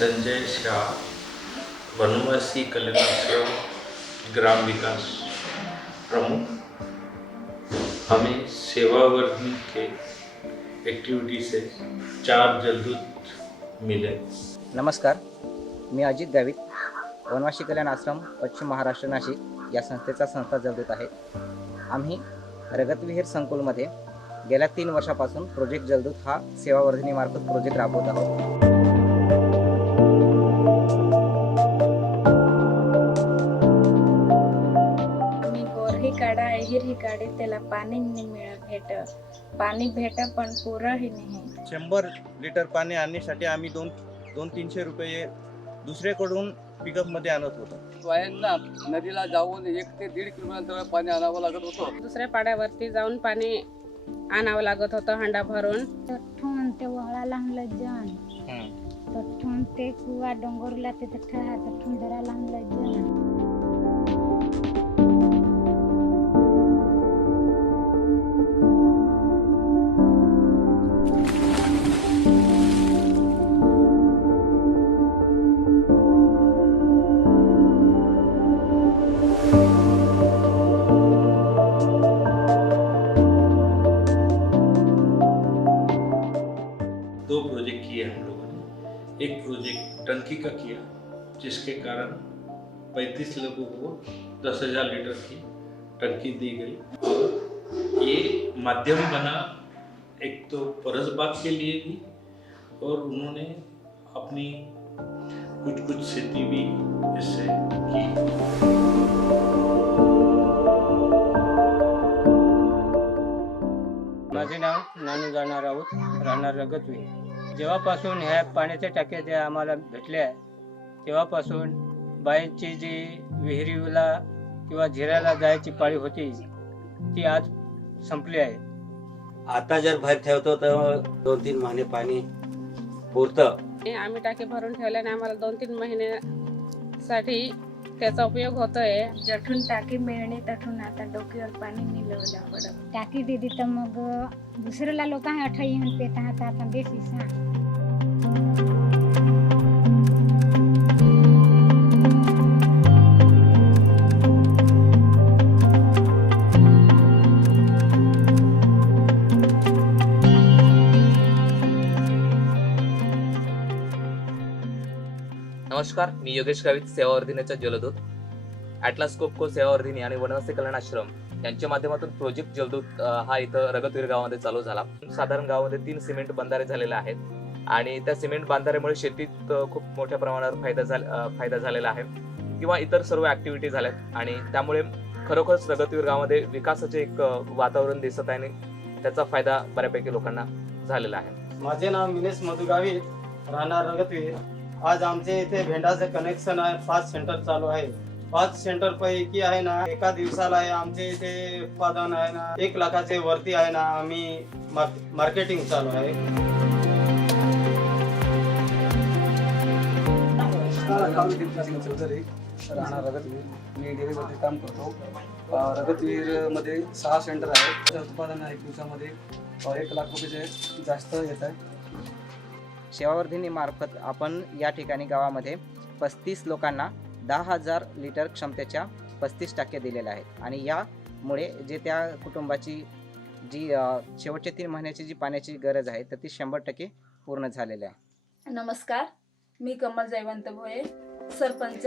संजय शाह वनवासी कल्याणाश्रम ग्राम विकास प्रमुख हमें सेवावर्धी के एक्टिविटी से चार जलदूत मिले। नमस्कार मी अजित गावित वनवासी कल्याण आश्रम पश्चिम महाराष्ट्र नाशिक या संस्थेचा संस्था जलदूत आहे. आम्ही रगतविहीर संकुलमध्ये गेल्या तीन वर्षापासून प्रोजेक्ट जलदूत हा सेवावर्धिनीमार्फत प्रोजेक्ट राबवत आहोत. ही काढी त्याला पाणी नाही मिळत भेट पाणी भेट पण पुरंही नाही. शंभर लिटर पाणी आणण्यासाठी आम्ही दोन दोन तीनशे रुपये दुसऱ्याकडून पिकअपमध्ये आणत होतो. स्वयंना नदीला जाऊन एक ते दीड किलोमीटर पाणी आणावं लागत होतं. दुसऱ्या पाड्यावरती जाऊन पाणी आणावं लागत होतं हंडा भरून. तठून ते वळाला आणलं जण तठून ते कुवा डोंगरला ते ठहा तठून दराला आणलं जण प्रोजेक्ट किए हम लोगों ने। एक प्रोजेक्ट टंकी का किया, जिसके कारण 35 लोगों को दस हज़ार लीटर की टंकी दी गई। और ये माध्यम बना एक तो परसबाग के लिए भी, और उन्होंने अपनी कुछ कुछ खेती भी इससे की। माझे नाव नानू जाणार आहोत राहणार रगतवी जेव्हापासून ह्या पाण्याच्या टाक्या ज्या आम्हाला भेटल्या तेव्हापासून बाईंची जी विहिरीला किंवा झिरायला जायची पाळी होती ती आज संपली आहे. आता जर भर ठेवतो तर दोन तीन महिने पाणी पुरतं. आणि आम्ही टाके भरून ठेवल्याने आम्हाला दोन तीन महिन्यासाठी त्याचा उपयोग होतोय. जठून टाकी मिळणे तठून आता डोक्यावर पाणी मिळवलं पडत टाकी दिली तर मग दुसऱ्याला लोक अठा येऊन पेत आता बेसी सांग नमस्कार मी योगेश गावित सेवावर्धिनीचा जलदूत. ॲटलास कोपको सेवावर्धिनी आणि वनवासी कल्याण आश्रम यांच्या माध्यमातून प्रोजेक्ट जलदूत हा इथं रगतवीर गावामध्ये चालू झाला. साधारण गावामध्ये तीन सिमेंट बंधारे झालेले आहेत. आणि त्या सिमेंट बांधाऱ्यामुळे शेतीत खूप मोठ्या प्रमाणावर फायदा झाला फायदा झालेला आहे. किंवा इतर सर्व ॲक्टिव्हिटी झाल्यात. आणि त्यामुळे खरोखरच रगतवीर गावामध्ये विकासाचे एक वातावरण दिसत आहे आणि त्याचा फायदा बऱ्यापैकी लोकांना झालेला आहे. माझे नाव मिनेश मधुगावी राहणार रगतवीर. आज आमचे इथे भेंडाचं कनेक्शन आहे पाच सेंटर चालू आहे. पाच सेंटर पैकी आहे ना एका दिवसाला आहे आमचे इथे उत्पादन आहे ना एक लाखाचे वरती आहे ना आम्ही मार्केटिंग चालू आहे. राहणार रगतवीर मी डेअरीमध्ये काम करतो रगतवीरमध्ये सहा सेंटर आहेत. उत्पादन एक दिवसामध्ये. एक लाख रुपयाचे जास्त येत आहे. सेवावर्धिनीमार्फत आपण या ठिकाणी गावामध्ये पस्तीस लोकांना दहा हजार लिटर क्षमतेच्या पस्तीस टाक्या दिलेल्या आहेत. आणि यामुळे जे त्या कुटुंबाची जी शेवटच्या तीन महिन्याची जी पाण्याची गरज आहे तर ती शंभर टक्के पूर्ण झालेली आहे. नमस्कार. मी कमल जयवंत भोये. सरपंच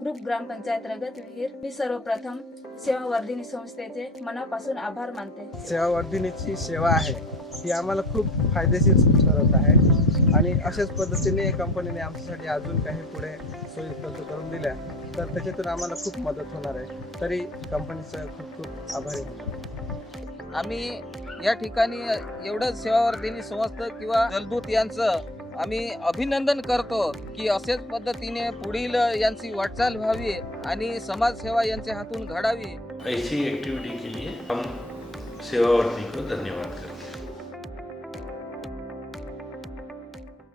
ग्रुप ग्रामपंचायत रगत विहीर. मी सर्वप्रथम सेवावर्धिनी संस्थेचे मनापासून आभार मानते. सेवावर्धिनीची सेवा आहे ही आम्हाला खूप फायदेशीर ठरत आहे. आणि अशाच पद्धतीने कंपनीने आमच्यासाठी अजून काही पुढे सोयी उपलब्ध करून दिल्या तर त्याच्यातून आम्हाला खूप मदत होणार आहे. तरी कंपनीचं खूप खूप आभारी आहे. आम्ही या ठिकाणी एवढं सेवावर्धिनी संस्था किंवा जलदूत यांचं आम्ही अभिनंदन करतो की असेच पद्धतीने पुढील यांची वाटचाल व्हावी आणि समाजसेवा यांच्या हातून घडावी. ऐसी एक्टिविटी के लिए हम सेवावर्ती को धन्यवाद करते.